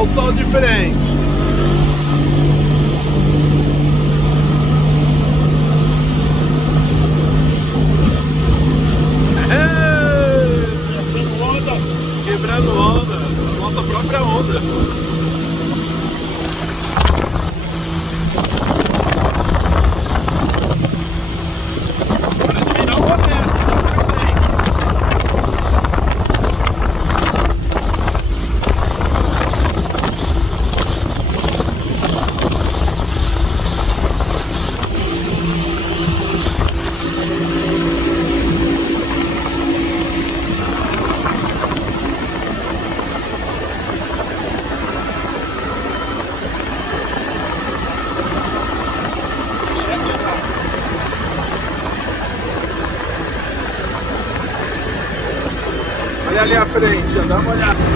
Olha o sol diferente. Quebrando onda, nossa própria onda. Olha ali à frente, dá uma olhada.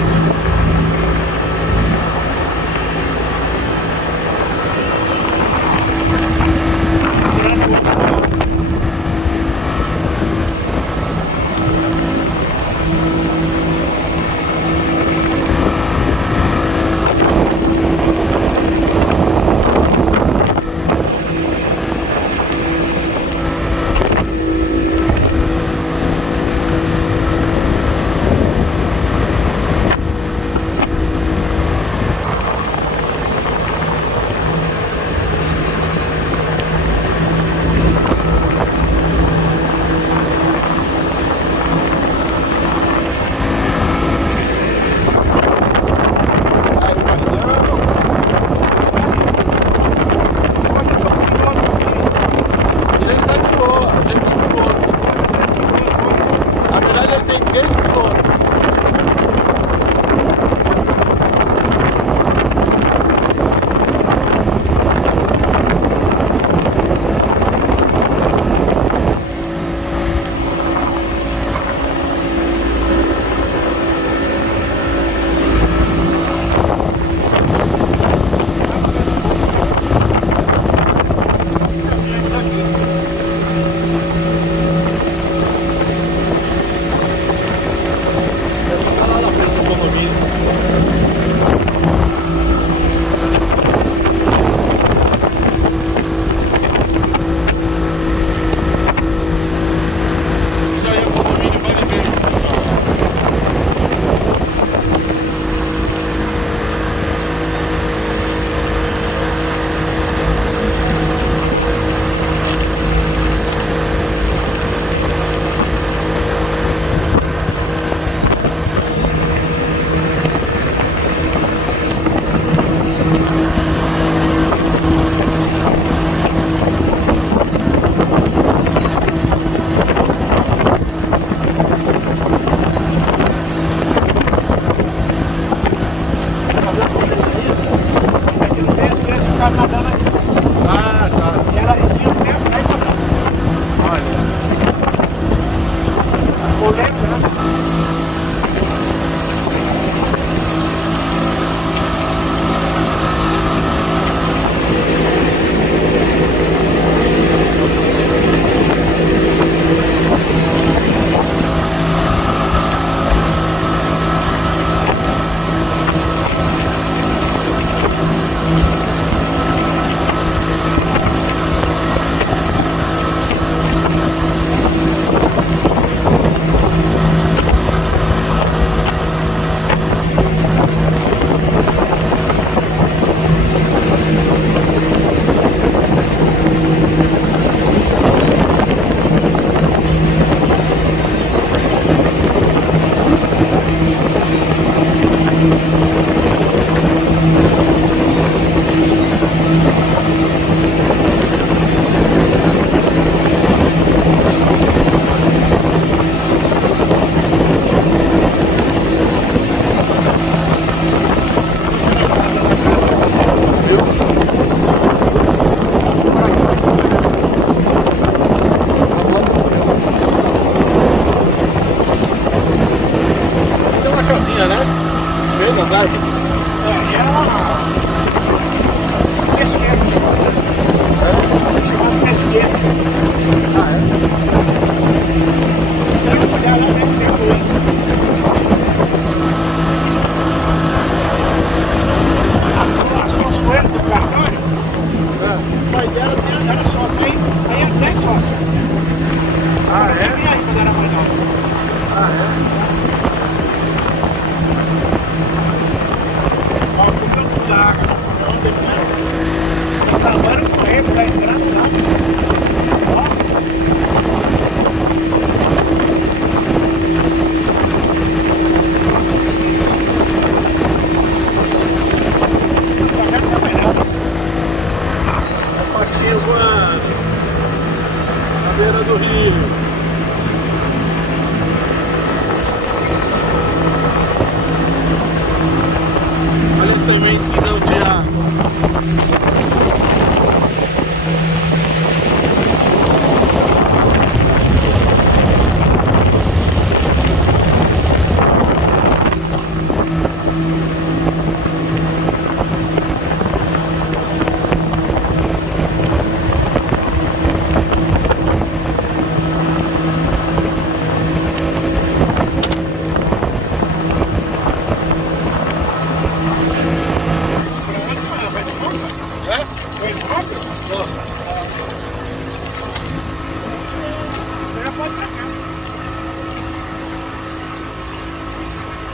sementes não de água.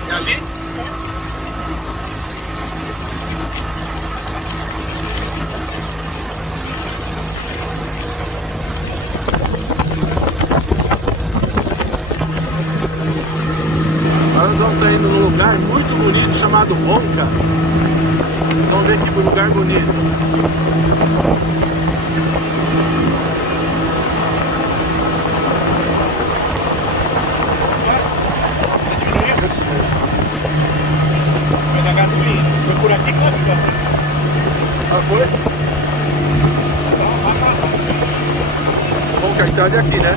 E ali? Agora nós vamos estar indo num lugar muito bonito chamado Ronca. Vamos ver que lugar bonito. Vai dar gasolina. Foi por aqui quanto tempo? Ah, foi? Ronca, a entrada é aqui, né?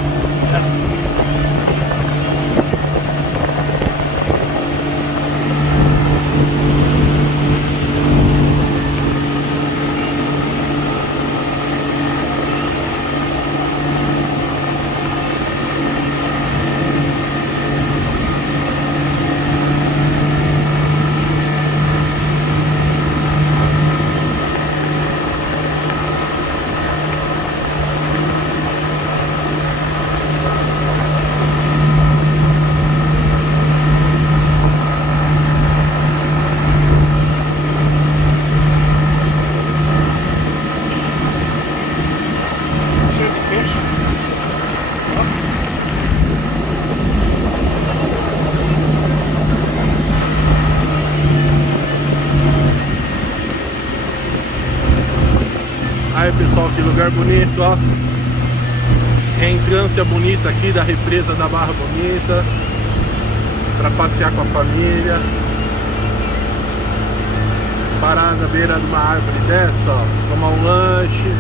Aí pessoal, que lugar bonito, ó. Reentrância bonita aqui da represa da Barra Bonita, para passear com a família. Parar na beira de uma árvore dessa, ó, tomar um lanche.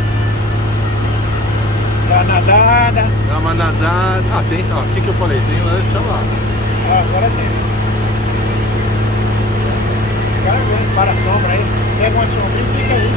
Dá uma nadada. Dá uma nadada. Ah, tem, ó, o que eu falei? Tem lanche lá. Ah, agora tem. O cara vem, para a sombra aí. Pega uma sombrinha e fica aí.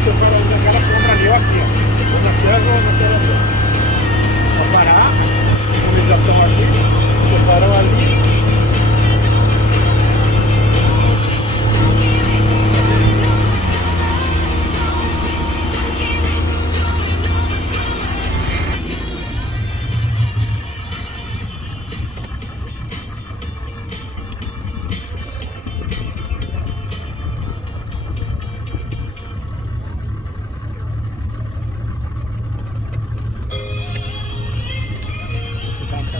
Você para naquela sombra ali, ó, aqui, ó. Vou naquela ali, ó. Vou parar, eles já estão aqui, você parou ali.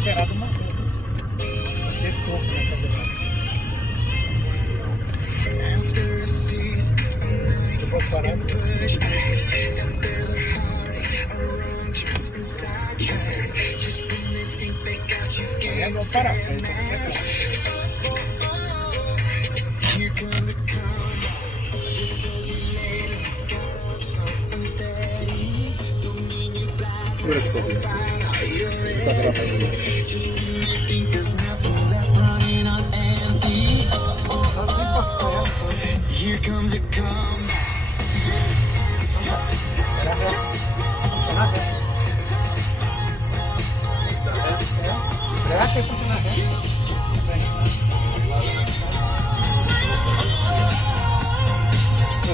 Beirada uma coisa. Vai ter pouco nessa beirada. Eu vou parar. Eu vou parar. Segura esse pouquinho. Tá gravando. Here comes a comeback. Freia e continua reto.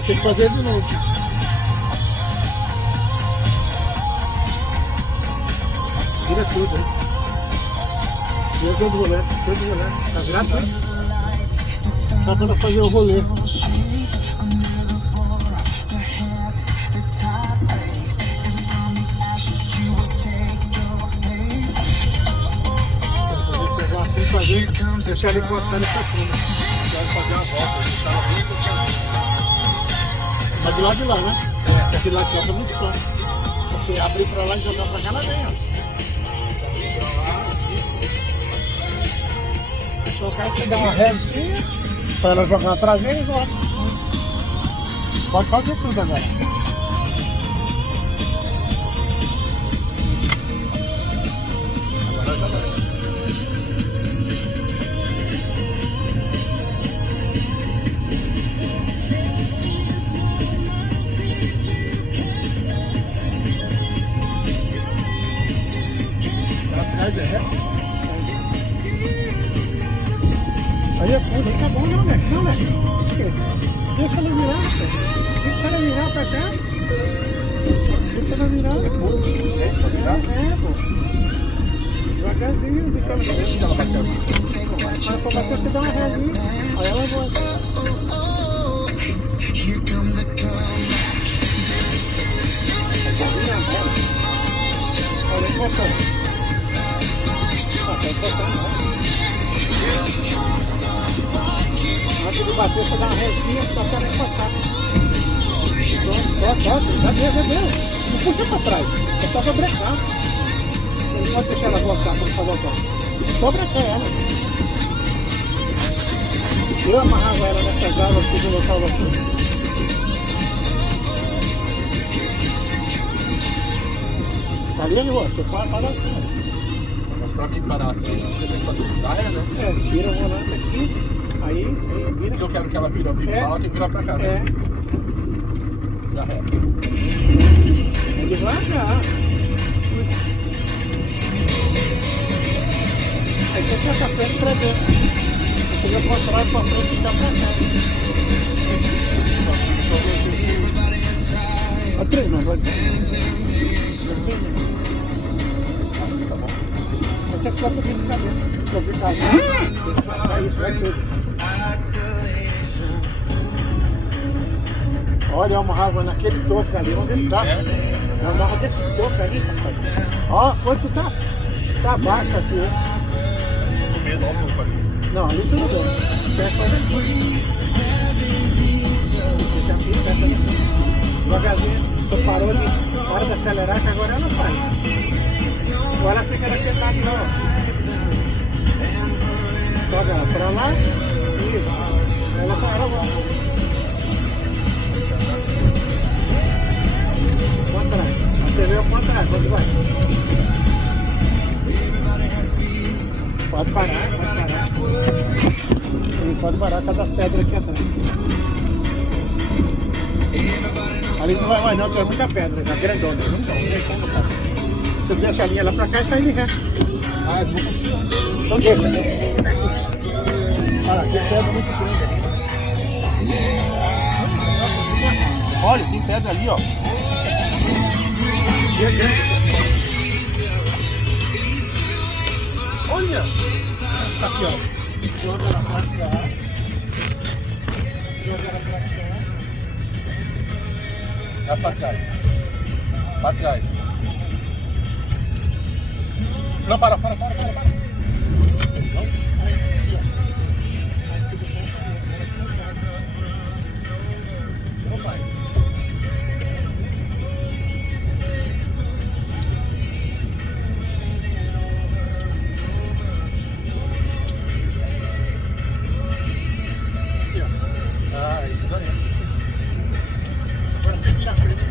ter que fazer de novo. Tira tudo, hein? Tira todo o rolê, tá virado, né? Dá pra fazer o rolê. Assim fazer, deixar ele encostar nessa funda. Vai fazer uma volta, deixar ela bem encostadinha. Mas do lado de lá, né? É, aquele lado de lá tá muito só. Você abrir pra lá e jogar pra cá, ela vem, ó. Você abrir pra lá, aqui. Só quero você dar uma rezinha pra ela jogar na traseira e volta. Pode fazer tudo agora. Agora já vai. Atrás é reto. Aí é fundo, aí tá bom, não, né? Não, né? Deixa ela virar, deixa ela virar pra cá. Deixa ela virar. É fundo, do jeito pra virar? É, pô. Devagarzinho, deixa ela virar. Deixa ela bater assim. Mas pra bater você dá uma resinha, aí ela volta. Olha a equação. Tá encostando, não. Antes de bater, você dá uma resinha pra ela encostar. Já deu. Não puxa pra trás, é só pra brecar. Ele não pode deixar ela voltar quando você voltar. Só brecar ela. Eu amarrava ela nessas águas que eu colocava aqui. Tá ali, amigo? Você para assim, ó. Mas pra mim parar assim, você tem que fazer da ré, né? É, vira o volante aqui, aí vira. Se eu quero que ela vire a bico pra lá, eu tenho que virar pra cá, né? É, Da ré. é devagar. Aí você fica pra frente e pra dentro. Você vai pra trás, pra frente e cá pra cá. Vai treinando, vai treinando. Assim tá bom. Aí você fica um pouquinho de cabeça. Pra ficar isso, vai tudo. Olha, eu amarrava naquele toco ali, onde ele tá. Eu amarro desse toco ali, rapaz. Ó, quanto tá baixo aqui, hein? Com medo, olha o toco ali. Não, ali tudo bem. Certo, faz aqui. Deixa aqui, certo aqui. Devagarzinho, você parou de... Para de acelerar que agora ela faz. Agora ela fica naquele lado lá, ó. Joga ela pra lá e ela volta. Contrário. Você vê o contrário, quando vai. Pode parar, pode parar. Ele pode parar cada pedra aqui atrás. Ali não vai mais não, tem muita pedra, já grandona. Não faz. Você deixa a linha lá pra cá e sai de ré. Ah, é bom conseguir. Então deixa. Olha lá, tem pedra muito grande aqui. Olha, tem pedra ali, ó. Olha! Tá aqui, ó. Joga ela pra cá. Joga ela pra cá. Vai pra trás. Pra trás. Não, para. Não? Aí, ó. Aí tudo bom, agora começar. Não vai. Aqui, ó. Ah, isso daí. Agora você vira a frente.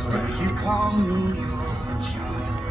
Still you call me your child.